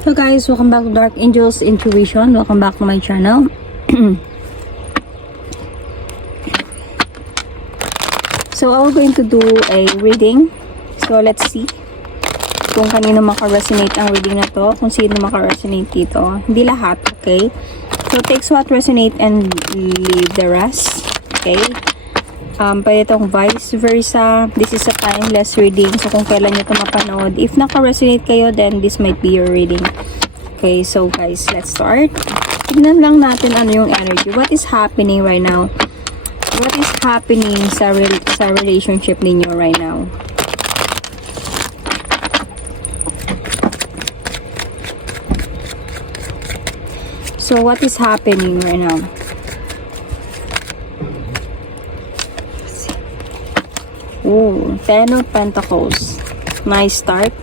So guys, welcome back to Dark Angels Intuition. Welcome back to my channel. So I'm going to do a reading. So let's see kung kanino maka-resonate ang reading na to, kung sino maka-resonate dito. Hindi lahat, okay? So takes what resonate and leave the rest. Okay? Pwede itong vice versa. This is a timeless reading. So, kung kailan nyo ito mapanood. If naka-resonate kayo, then this might be your reading. Okay, so guys, let's start. Tignan lang natin ano yung energy. What is happening right now? What is happening sa relationship ninyo right now? So, what is happening right now? Ooh, 10 of Pentacles. Nice start.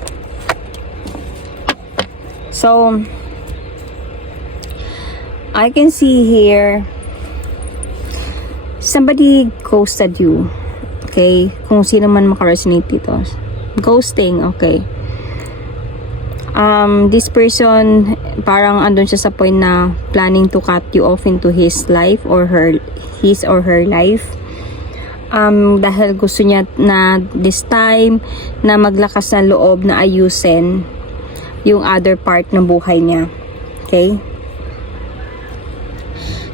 So, I can see here, somebody ghosted you. Okay? Kung sino man makaresonate dito. Ghosting, okay. This person, parang andun siya sa point na planning to cut you off into his life or his or her life. Dahil gusto niya na this time na maglakas ng loob na ayusin yung other part ng buhay niya. Okay?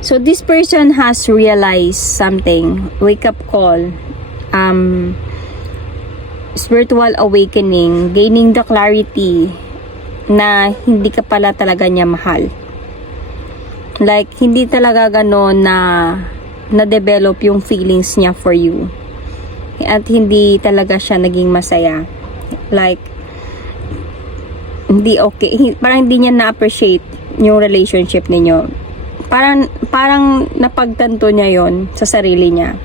So this person has realized something. Wake up call. Spiritual awakening. Gaining the clarity na hindi ka pala talaga niya mahal. Like, hindi talaga gano'n na-develop yung feelings niya for you. At hindi talaga siya naging masaya. Like, hindi okay. Parang hindi niya na-appreciate yung relationship ninyo. Parang napagtanto niya yon sa sarili niya.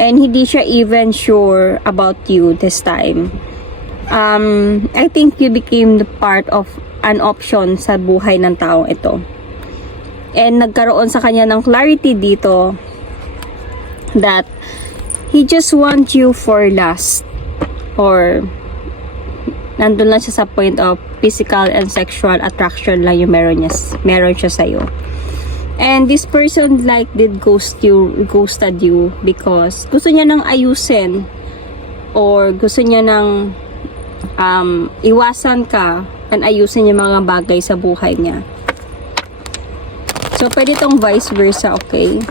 And hindi siya even sure about you this time. I think you became the part of an option sa buhay ng taong ito. And nagkaroon sa kanya ng clarity dito that he just wants you for lust, or nandun lang siya sa point of physical and sexual attraction lang yung meron siya sa'yo. And this person like ghosted you because gusto niya nang ayusin or gusto niya nang iwasan ka and ayusin yung mga bagay sa buhay niya. So pwede itong vice versa, okay?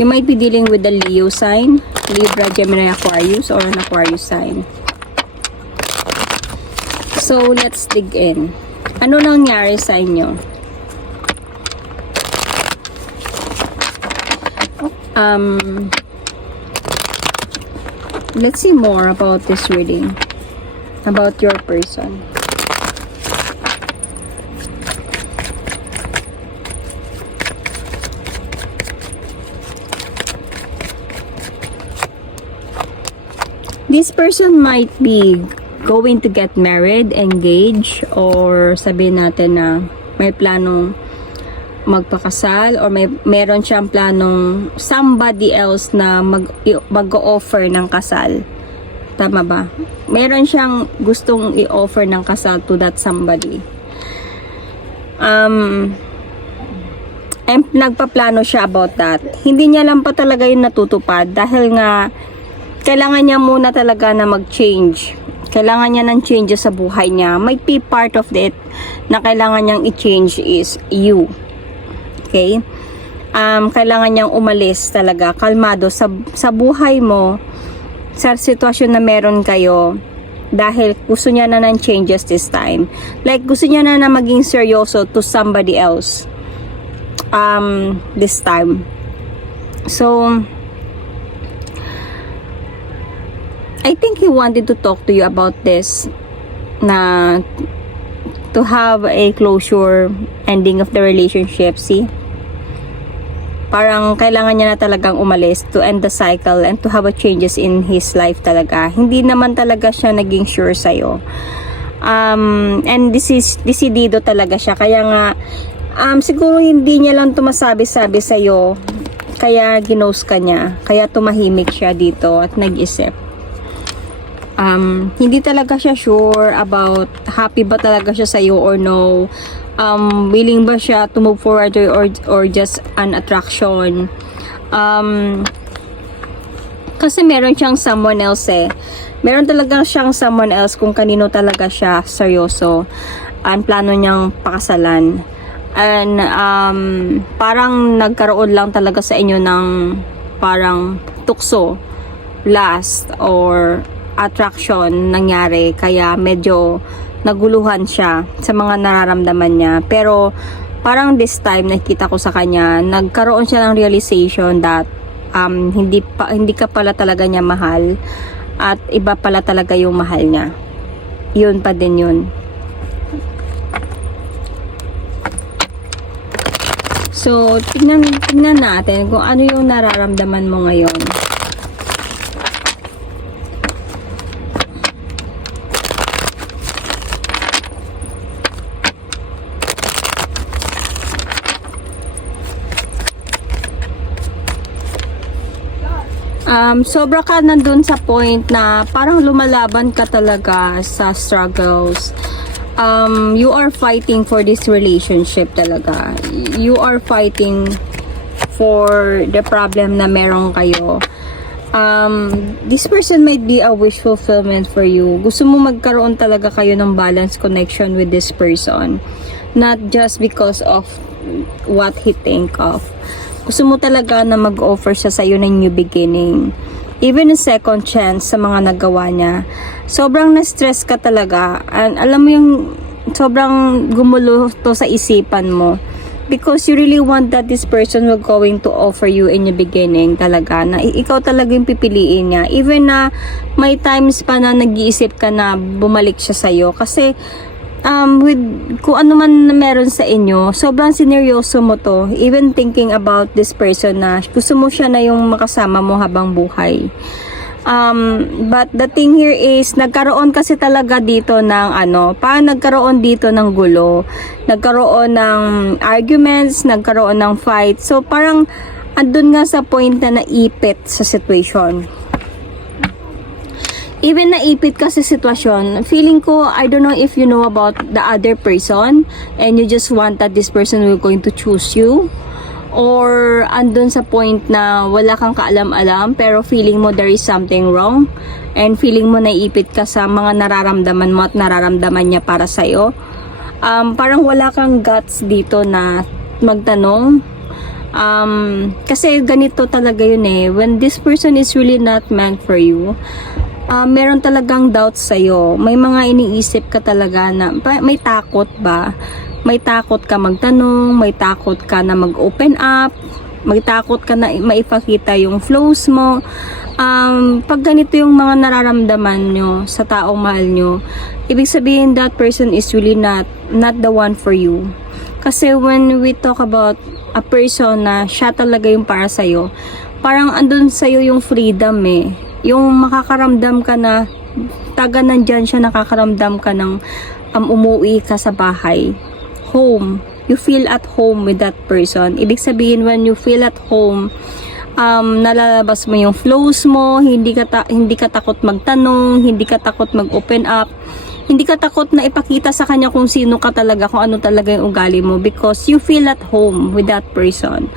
You might be dealing with the Leo sign, Libra, Gemini, Aquarius, or an Aquarius sign. So, let's dig in. Ano nangyari sa inyo? Let's see more about this reading. About your person. This person might be going to get married, engaged, or sabihin natin na may planong magpakasal, or meron siyang planong somebody else na mag-o-offer ng kasal. Tama ba? Meron siyang gustong i-offer ng kasal to that somebody. And nagpaplano siya about that. Hindi niya lang pa talaga yung natutupad dahil nga kailangan niya muna talaga na mag-change. Kailangan niya ng changes sa buhay niya. Might be part of it na kailangan niyang i-change is you. Okay? Kailangan niyang umalis talaga, kalmado sa buhay mo, sa sitwasyon na meron kayo, dahil gusto niya na ng changes this time. Like, gusto niya na maging seryoso to somebody else this time. So, I think he wanted to talk to you about this, na to have a closure, ending of the relationship. See? Parang kailangan niya na talagang umalis to end the cycle and to have a changes in his life talaga. Hindi naman talaga siya naging sure sa'yo. And decidido talaga siya. Kaya nga, siguro hindi niya lang tumasabi-sabi sa'yo. Kaya ginost ka niya. Kaya tumahimik siya dito at nag-isip. Hindi talaga siya sure about happy ba talaga siya sa'yo or no. Willing ba siya to move forward or just an attraction. Kasi meron siyang someone else eh. Meron talaga siyang someone else kung kanino talaga siya seryoso. Ang plano niyang pakasalan. And parang nagkaroon lang talaga sa inyo ng parang tukso, lust, or attraction nangyari. Kaya medyo naguluhan siya sa mga nararamdaman niya. Pero parang this time nakita ko sa kanya, nagkaroon siya ng realization that hindi ka pala talaga niya mahal at iba pala talaga yung mahal niya. Yun pa din yun. So, tignan natin kung ano yung nararamdaman mo ngayon. Sobra ka nandun sa point na parang lumalaban ka talaga sa struggles. You are fighting for this relationship talaga. You are fighting for the problem na meron kayo. This person might be a wish fulfillment for you. Gusto mo magkaroon talaga kayo ng balance connection with this person. Not just because of what he think of. Gusto mo talaga na mag-offer siya sa'yo ng new beginning. Even a second chance sa mga nagawa niya. Sobrang na-stress ka talaga. And alam mo yung sobrang gumulo to sa isipan mo. Because you really want that this person will going to offer you in the beginning talaga. Na ikaw talaga yung pipiliin niya. Even na may times pa na nag-iisip ka na bumalik siya sa'yo. Kasi with kung ano man na meron sa inyo, sobrang sineryoso mo to. Even thinking about this person na gusto mo siya na yung makasama mo habang buhay. But the thing here is, nagkaroon kasi talaga dito ng nagkaroon dito ng gulo. Nagkaroon ng arguments, nagkaroon ng fight. So parang andun nga sa point na naipit sa situation. Even naipit ka sa sitwasyon, feeling ko, I don't know if you know about the other person and you just want that this person will going to choose you, or andun sa point na wala kang kaalam-alam pero feeling mo there is something wrong and feeling mo naipit ka sa mga nararamdaman mo at nararamdaman niya para sa'yo. Parang wala kang guts dito na magtanong. Kasi ganito talaga yun eh. When this person is really not meant for you, meron talagang doubts sa'yo. May mga iniisip ka talaga na may takot ba? May takot ka magtanong, may takot ka na mag-open up, may takot ka na maipakita yung flows mo. Pag ganito yung mga nararamdaman nyo sa taong mahal nyo, ibig sabihin that person is really not the one for you. Kasi when we talk about a person na siya talaga yung para sa'yo, parang andun sa'yo yung freedom eh. Yung makakaramdam ka na taga nandyan siya, nakakaramdam ka ng umuwi ka sa bahay. Home. You feel at home with that person. Ibig sabihin, when you feel at home, nalalabas mo yung flows mo, hindi ka takot magtanong, hindi ka takot mag-open up, hindi ka takot na ipakita sa kanya kung sino ka talaga, kung ano talaga yung ugali mo, because you feel at home with that person.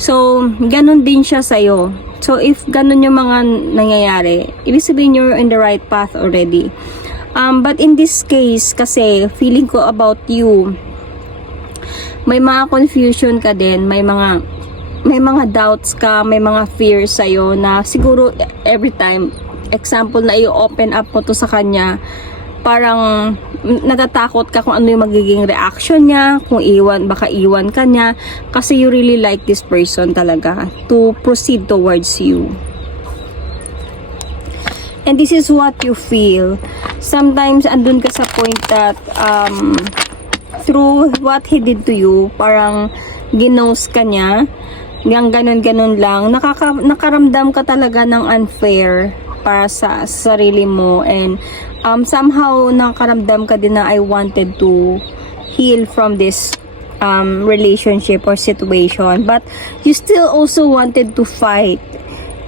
So, ganun din siya sa'yo. So, if ganun yung mga nangyayari, ibig sabihin you're in the right path already. But in this case, kasi feeling ko about you, may mga confusion ka din, may mga doubts ka, may mga fears sa'yo na siguro every time, example na i-open up mo to sa kanya, parang natatakot ka kung ano yung magiging reaction niya, kung baka iwan ka niya, kasi you really like this person talaga to proceed towards you. And this is what you feel. Sometimes andun ka sa point that through what he did to you, parang ginose ka niya, yung ganun-ganun lang, nakaramdam ka talaga ng unfair para sa sarili mo, and somehow nakaramdam ka din na I wanted to heal from this relationship or situation, but you still also wanted to fight.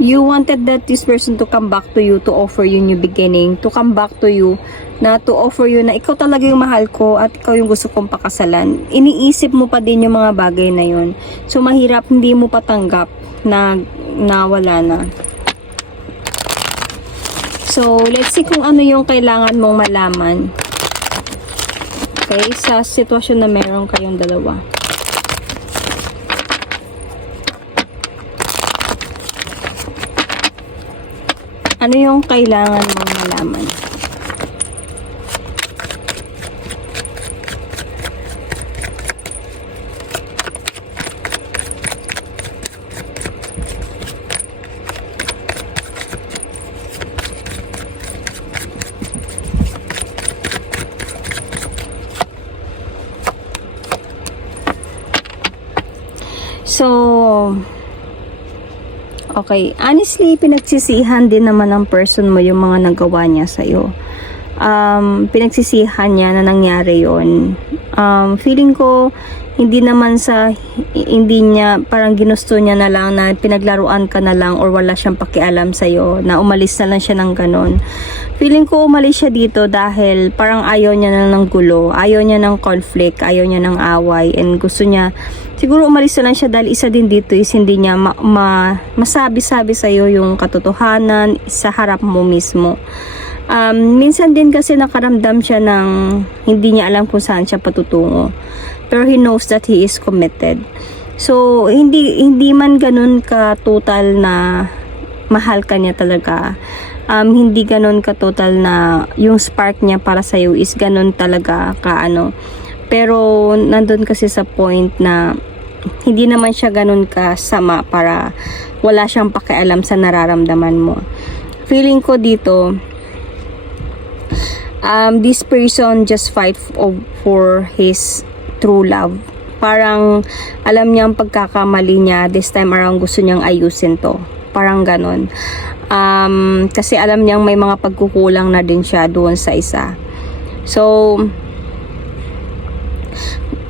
You wanted that this person to come back to you, to offer you new beginning, to come back to you, na to offer you na ikaw talaga yung mahal ko at ikaw yung gusto kong pakasalan. Iniisip mo pa din yung mga bagay na yun. So, mahirap, hindi mo patanggap na wala na. So, let's see kung ano yung kailangan mong malaman. Okay, sa sitwasyon na meron kayong dalawa. Ano yung kailangan mong malaman? So, okay, honestly, pinagsisihan din naman ng person mo yung mga nagawa niya sa'yo. Pinagsisihan niya na nangyari yon. Feeling ko, hindi niya, parang ginusto niya na lang na pinaglaruan ka na lang or wala siyang pakialam sa'yo, na umalis na lang siya ng ganon. Feeling ko umalis siya dito dahil parang ayaw niya na ng gulo, ayaw niya ng conflict, ayaw niya ng away, and gusto niya, siguro umalis na lang siya dahil isa din dito is hindi niya masabi-sabi sa'yo yung katotohanan sa harap mo mismo. Minsan din kasi nakaramdam siya ng hindi niya alam kung saan siya patutungo. Pero he knows that he is committed. So, hindi man ganun ka total na mahal ka niya talaga. Hindi ganun ka total na yung spark niya para sa'yo is ganun talaga ka ano. Pero, nandun kasi sa point na hindi naman siya ganun kasama para wala siyang pakialam sa nararamdaman mo. Feeling ko dito, this person just fight for his true love. Parang alam niya ang pagkakamali niya, this time around gusto niyang ayusin to. Parang ganon. Kasi alam niyang may mga pagkukulang na din siya doon sa isa. So,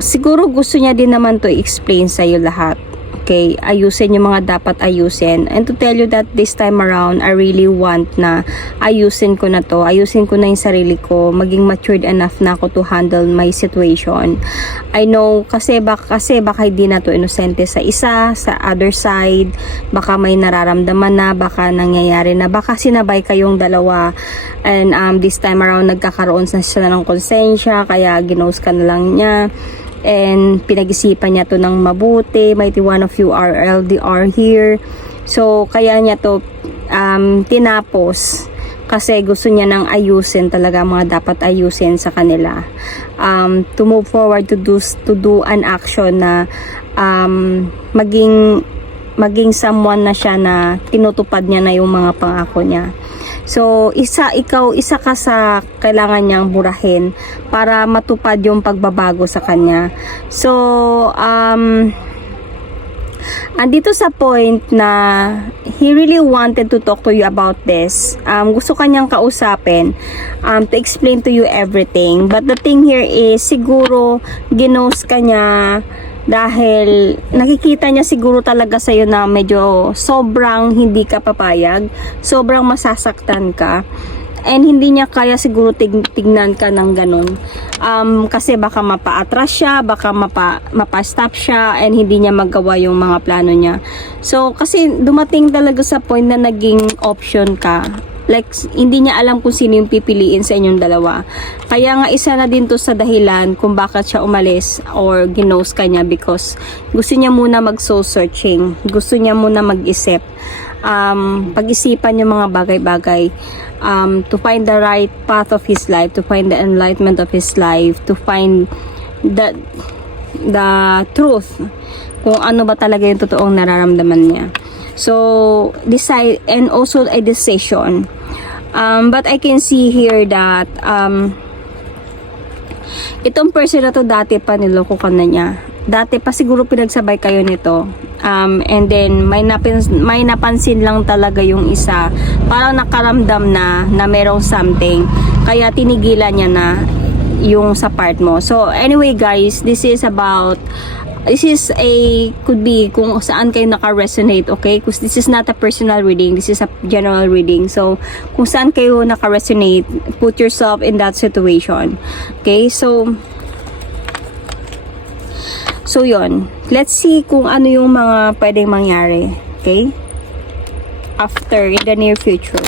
siguro gusto niya din naman to i-explain sa'yo lahat. Okay, ayusin yung mga dapat ayusin. And to tell you that this time around, I really want na ayusin ko na to. Ayusin ko na yung sarili ko. Maging matured enough na ako to handle my situation. I know, kasi baka hindi na to inosente sa isa, sa other side. Baka may nararamdaman na, baka nangyayari na. Baka sinabay kayong dalawa. And this time around, nagkakaroon na sila ng konsensya. Kaya ginos ka na lang niya. And pinag-isipan niya to ng mabuti. Mighty one of you are LDR here. So, kaya niya to tinapos. Kasi gusto niya nang ayusin talaga mga dapat ayusin sa kanila. To move forward to do an action na maging someone na siya na tinutupad niya na yung mga pangako niya. So, isa ka sa kailangan niyang burahin para matupad yung pagbabago sa kanya. So, andito sa point na he really wanted to talk to you about this. Gusto kanyang kausapin to explain to you everything. But the thing here is, siguro ginos kanya dahil nakikita niya siguro talaga sa'yo na medyo sobrang hindi ka papayag, sobrang masasaktan ka, and hindi niya kaya siguro tignan ka ng ganun. Kasi baka mapa-atras siya, baka mapa-stop siya, and hindi niya magawa yung mga plano niya. So, kasi dumating talaga sa point na naging option ka. Like, hindi niya alam kung sino yung pipiliin sa inyong dalawa. Kaya nga isa na din to sa dahilan kung bakit siya umalis or ginos ka niya, because gusto niya muna mag-soul searching. Gusto niya muna mag-isip. Pag-isipan yung mga bagay-bagay. To find the right path of his life, to find the enlightenment of his life, to find the truth. Kung ano ba talaga yung totoong nararamdaman niya. So, decide, and also a decision. But I can see here that itong person na to dati pa niloko ka na niya. Dati pa siguro pinagsabay kayo nito. And then may napansin lang talaga yung isa. Parang nakaramdam na merong something. Kaya tinigilan niya na yung sa part mo. So anyway guys, this is about This is could be kung saan kayo naka-resonate, okay? Because this is not a personal reading, this is a general reading. So, kung saan kayo naka-resonate, put yourself in that situation. Okay? So yun. Let's see kung ano yung mga pwedeng mangyari. Okay? After, in the near future.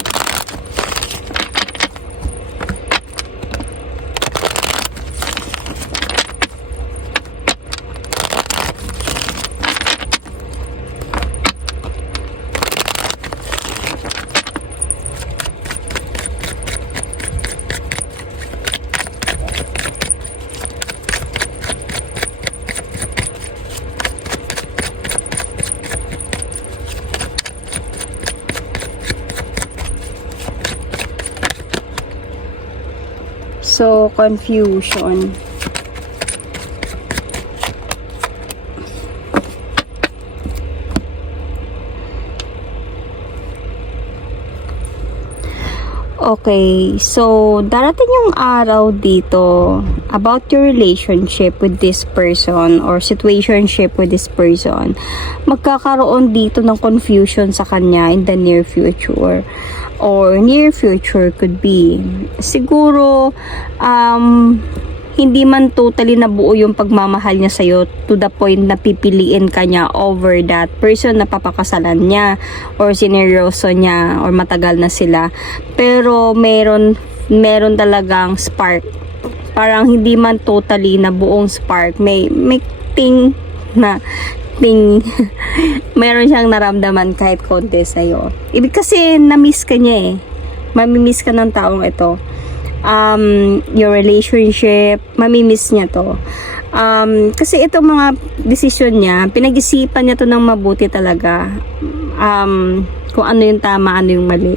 So, confusion. Okay, so darating yung araw dito about your relationship with this person or situationship with this person. Magkakaroon dito ng confusion sa kanya in the near future. Or near future could be siguro hindi man totally nabuo yung pagmamahal niya sa'yo to the point na pipiliin ka niya over that person na papakasalan niya or sineryoso niya or matagal na sila, pero meron talagang spark, parang hindi man totally na buong spark, may ting meron siyang naramdaman kahit konti sa'yo. Ibig kasi na-miss ka niya mamimiss ka ng taong ito. Your relationship, mamimiss niya to. Kasi itong mga decision niya, pinag-isipan niya to ng mabuti talaga. Kung ano yung tama, ano yung mali.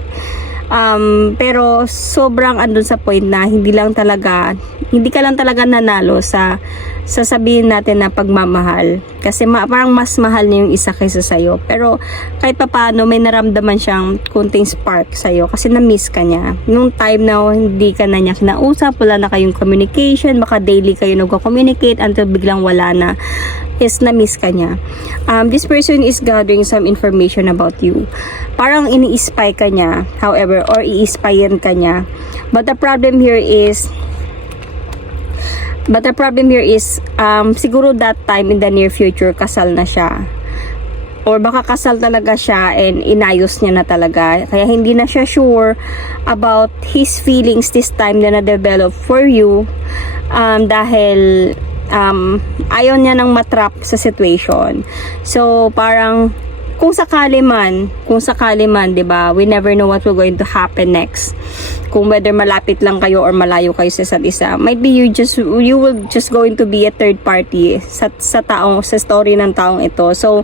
Pero sobrang andun sa point na hindi ka lang talaga nanalo sa sasabihin natin na pagmamahal, kasi parang mas mahal niya yung isa kaysa sa'yo, pero kahit papaano may naramdaman siyang kunting spark sa'yo kasi na-miss ka niya nung time na hindi ka na niya kinausap, wala na kayong communication, baka daily kayo nagko-communicate until biglang wala na, is na-miss ka niya. This person is gathering some information about you, parang ini-spy ka niya, however, or i-spyan ka niya, but the problem here is siguro that time in the near future kasal na siya, or baka kasal talaga siya and inayos niya na talaga, kaya hindi na siya sure about his feelings this time na na-develop for you, dahil ayaw niya nang matrap sa situation. So parang kung sakali man, 'di ba? We never know what will going to happen next. Kung whether malapit lang kayo or malayo kayo sa isa't isa. Might be you will just going to be a third party sa story ng taong ito. So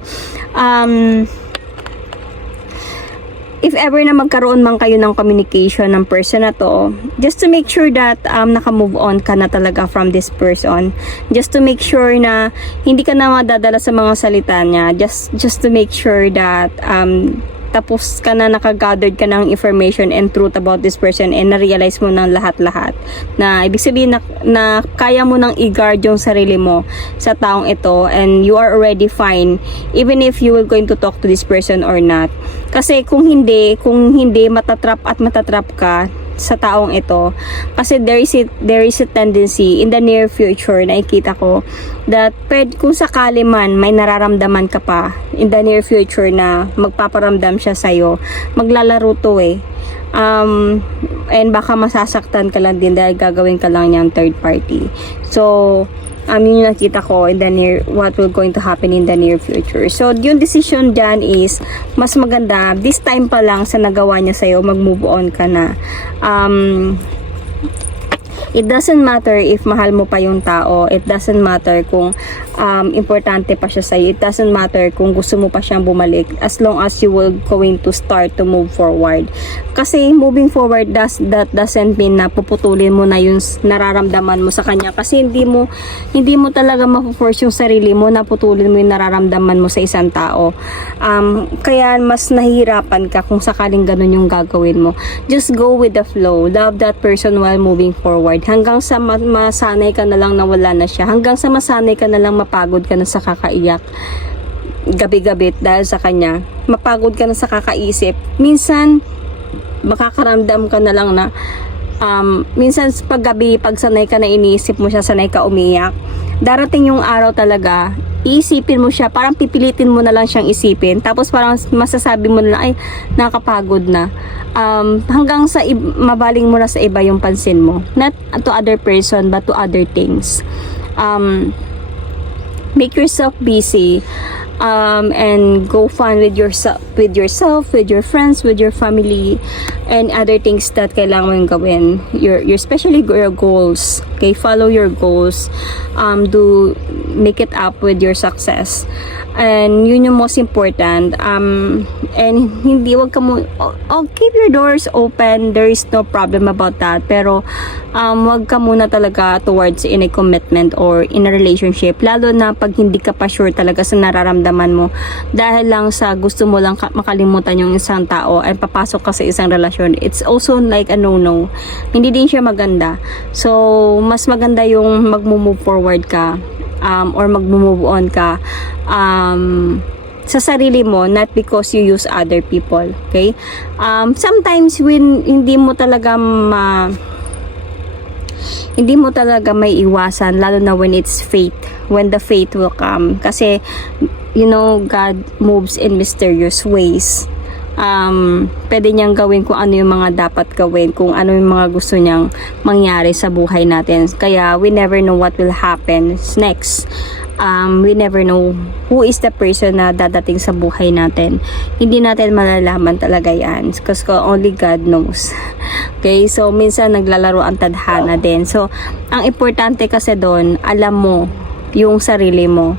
if ever na magkaroon man kayo ng communication ng person na to, just to make sure that naka-move on ka na talaga from this person, just to make sure na hindi ka na madadala sa mga salita niya, just to make sure that tapos ka na, nakagathered ka ng information and truth about this person and na-realize mo ng lahat-lahat, na ibig sabihin na kaya mo nang i-guard yung sarili mo sa taong ito, and you are already fine even if you will going to talk to this person or not. Kasi kung hindi matatrap ka sa taong ito, kasi there is a tendency in the near future, nakikita ko that kung sakali man may nararamdaman ka pa in the near future na magpaparamdam siya sa'yo, maglalaro to and baka masasaktan ka lang din dahil gagawin ka lang niyang third party. So yun yung nakita ko in the what will going to happen in the near future. So yung decision dyan is mas maganda this time pa lang sa nagawa niya sa'yo, mag-move on ka na. It doesn't matter if mahal mo pa yung tao, it doesn't matter kung importante pa siya sa'yo, it doesn't matter kung gusto mo pa siyang bumalik, as long as you will going to start to move forward. Kasi moving forward, that doesn't mean na puputulin mo na yung nararamdaman mo sa kanya, kasi hindi mo talaga mapo-force yung sarili mo na putulin mo yung nararamdaman mo sa isang tao. Kaya mas nahihirapan ka kung sakaling ganun yung gagawin mo. Just go with the flow, love that person while moving forward. forward. Hanggang sa masanay ka na lang na wala na siya. Hanggang sa masanay ka na lang mapagod ka na sa kakaiyak gabi-gabi dahil sa kanya. Mapagod ka na sa kakaisip. Minsan, makakaramdam ka na lang na minsan pag gabi, pag sanay ka na iniisip mo siya, sanay ka umiyak, darating yung araw talaga, iisipin mo siya, parang pipilitin mo na lang siyang isipin, tapos parang masasabi mo na lang, ay, nakakapagod na. Hanggang sa mabaling mo na sa iba yung pansin mo, not to other person but to other things. Make yourself busy, and go fun with yourself, with your friends, with your family, and other things that kailangan mong gawin. Your especially your goals. Okay, follow your goals. Do make it up with your success. And yun yung most important. And hindi, wag ka mo, keep your doors open. There is no problem about that. Pero wag ka muna talaga towards in a commitment or in a relationship. Lalo na pag hindi ka pa sure talaga sa nararamdaman mo. Dahil lang sa gusto mo lang makalimutan yung isang tao ay papasok ka sa isang relasyon. It's also like a no-no. Hindi din siya maganda. So, mas maganda yung mag-move forward ka. Or mag-move on ka sa sarili mo, not because you use other people. Okay? Sometimes when hindi mo talaga may iwasan, lalo na when it's fate, when the fate will come, kasi you know, God moves in mysterious ways. Pwede niyang gawin kung ano yung mga dapat gawin, kung ano yung mga gusto niyang mangyari sa buhay natin. Kaya we never know what will happen next. We never know who is the person na dadating sa buhay natin. Hindi natin malalaman talaga yan, because only God knows. Okay, so minsan naglalaro ang tadhana din. So ang importante kasi doon, alam mo yung sarili mo.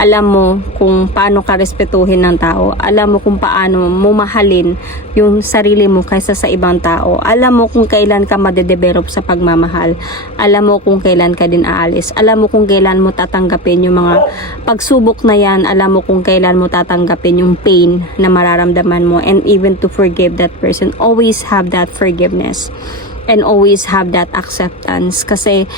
Alam mo kung paano ka respetuhin ng tao. Alam mo kung paano mo mahalin yung sarili mo kaysa sa ibang tao. Alam mo kung kailan ka madedevelop sa pagmamahal. Alam mo kung kailan ka din aalis. Alam mo kung kailan mo tatanggapin yung mga pagsubok na yan. Alam mo kung kailan mo tatanggapin yung pain na mararamdaman mo, and even to forgive that person. Always have that forgiveness. And always have that acceptance, kasi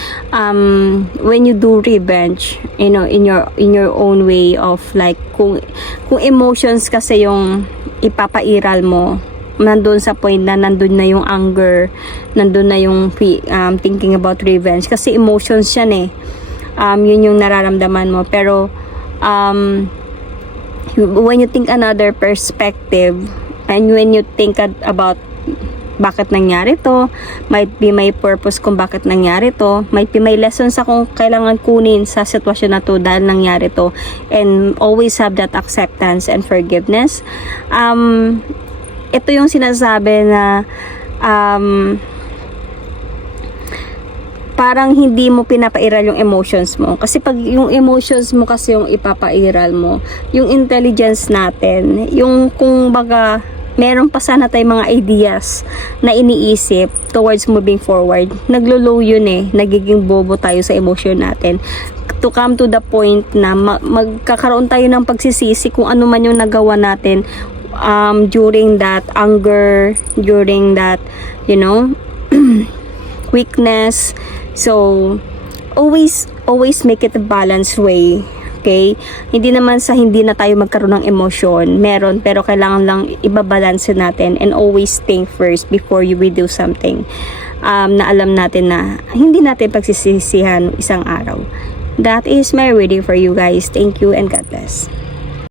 when you do revenge, you know, in your own way of like, kung emotions kasi yung ipapairal mo, nandun sa point na nandun na yung anger, nandun na yung thinking about revenge, kasi emotions yan yun yung nararamdaman mo. Pero when you think another perspective, and when you think about bakit nangyari to, might be may purpose kung bakit nangyari to, might be may lessons akong kailangan kunin sa sitwasyon na to dahil nangyari to, and always have that acceptance and forgiveness. Ito yung sinasabi na parang hindi mo pinapairal yung emotions mo, kasi pag yung emotions mo kasi yung ipapairal mo, yung intelligence natin, yung kung baga meron pa sana tayong mga ideas na iniisip towards moving forward, naglo-low yun nagiging bobo tayo sa emotion natin, to come to the point na magkakaroon tayo ng pagsisisi kung ano man yung nagawa natin during that anger, during that, you know, weakness. So always make it a balanced way. Okay? Hindi naman sa hindi na tayo magkaroon ng emosyon. Meron, pero kailangan lang ibabalance natin, and always think first before you will do something na alam natin na hindi natin pagsisisihan isang araw. That is my reading for you guys. Thank you and God bless.